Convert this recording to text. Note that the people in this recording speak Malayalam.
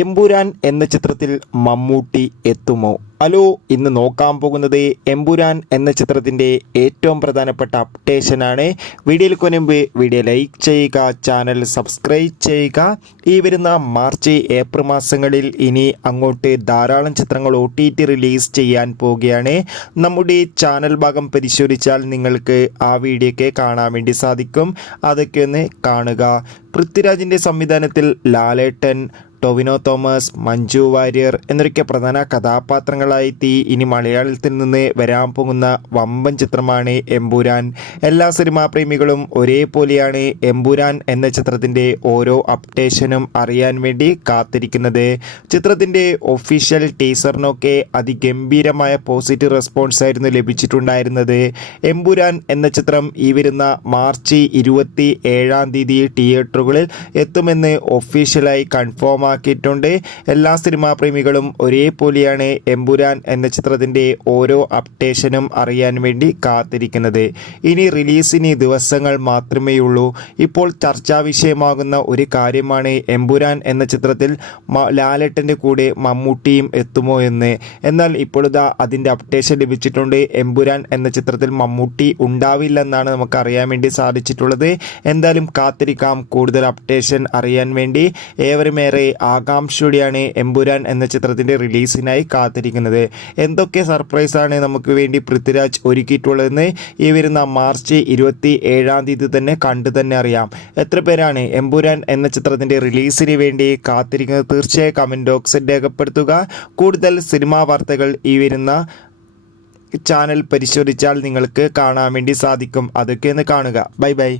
എമ്പുരാൻ എന്ന ചിത്രത്തിൽ മമ്മൂട്ടി എത്തുമോ? ഹലോ ഇന്ന് നോക്കാൻ പോകുന്നത് എമ്പുരാൻ എന്ന ചിത്രത്തിന്റെ ഏറ്റവും പ്രധാനപ്പെട്ട അപ്ഡേഷനാണ്. വീഡിയോയിൽ കൊനുമ്പ് വീഡിയോ ലൈക്ക് ചെയ്യുക ചാനൽ സബ്സ്ക്രൈബ് ചെയ്യുക. ഈ വരുന്ന മാർച്ച് ഏപ്രിൽ മാസങ്ങളിൽ ഇനി അങ്ങോട്ട് ധാരാളം ചിത്രങ്ങൾ ഒ റിലീസ് ചെയ്യാൻ പോവുകയാണ്. നമ്മുടെ ചാനൽ ഭാഗം പരിശോധിച്ചാൽ നിങ്ങൾക്ക് ആ വീഡിയോയ്ക്ക് കാണാൻ വേണ്ടി സാധിക്കും. അതൊക്കെ ഒന്ന് കാണുക. പൃഥ്വിരാജിന്റെ സംവിധാനത്തിൽ ലാലേട്ടൻ ടൊവിനോ തോമസ് മഞ്ജു വാര്യർ എന്നൊക്കെ പ്രധാന കഥാപാത്രങ്ങളായി തീ ഇനി മലയാളത്തിൽ നിന്ന് വരാൻ പോകുന്ന വമ്പൻ ചിത്രമാണ് എമ്പുരാൻ. എല്ലാ സിനിമാ പ്രേമികളും ഒരേപോലെയാണ് എമ്പുരാൻ എന്ന ചിത്രത്തിന്റെ ഓരോ അപ്ഡേഷനും അറിയാൻ വേണ്ടി കാത്തിരിക്കുന്നത്. ചിത്രത്തിന്റെ ഒഫീഷ്യൽ ടീസറിനൊക്കെ അതിഗംഭീരമായ പോസിറ്റീവ് റെസ്പോൺസ് ആയിരുന്നു ലഭിച്ചിട്ടുണ്ടായിരുന്നത്. എമ്പുരാൻ എന്ന ചിത്രം ഈ വരുന്ന മാർച്ച് ഇരുപത്തി ഏഴാം തീയതി തിയേറ്ററുകളിൽ എത്തുമെന്ന് ഒഫീഷ്യലായി കൺഫേം ആക്കിയിട്ടുണ്ട് എല്ലാ സിനിമാ പ്രേമികളും ഒരേപോലെയാണ് എമ്പുരാൻ എന്ന ചിത്രത്തിന്റെ ഓരോ അപ്ഡേഷനും അറിയാൻ വേണ്ടി കാത്തിരിക്കുന്നത്. ഇനി റിലീസിന് ദിവസങ്ങൾ മാത്രമേ ഉള്ളൂ ഇപ്പോൾ ചർച്ചാ വിഷയമാകുന്ന ഒരു കാര്യമാണ് എമ്പുരാൻ എന്ന ചിത്രത്തിൽ ലാലേട്ടന്റെ കൂടെ മമ്മൂട്ടിയും എത്തുമോ എന്ന്. എന്നാൽ ഇപ്പോഴിതാ അതിന്റെ അപ്ഡേഷൻ ലഭിച്ചിട്ടുണ്ട്. എമ്പുരാൻ എന്ന ചിത്രത്തിൽ മമ്മൂട്ടി ഉണ്ടാവില്ലെന്നാണ് നമുക്ക് അറിയാൻ വേണ്ടി സാധിച്ചിട്ടുള്ളത്. എന്തായാലും കാത്തിരിക്കാം. കൂടുതൽ അപ്ഡേഷൻ അറിയാൻ വേണ്ടി. ഏവരുമേറെ ആകാംക്ഷയോടെയാണ് എമ്പുരാൻ എന്ന ചിത്രത്തിന്റെ റിലീസിനായി കാത്തിരിക്കുന്നത്. എന്തൊക്കെ സർപ്രൈസാണ് നമുക്ക് വേണ്ടി പൃഥ്വിരാജ് ഒരുക്കിയിട്ടുള്ളതെന്ന് ഈ വരുന്ന മാർച്ച് ഇരുപത്തി ഏഴാം തീയതി തന്നെ കണ്ടു തന്നെ അറിയാം. എത്ര പേരാണ് എമ്പുരാൻ എന്ന ചിത്രത്തിന്റെ റിലീസിന് വേണ്ടി കാത്തിരിക്കുന്നത്? തീർച്ചയായും കമന്റ് ബോക്സിൽ രേഖപ്പെടുത്തുക. കൂടുതൽ സിനിമാ വാർത്തകൾ ഈ വരുന്ന ചാനൽ പരിശോധിച്ചാൽ നിങ്ങൾക്ക് കാണാൻ വേണ്ടി സാധിക്കും. അതൊക്കെ ഒന്ന് കാണുക. Bye bye.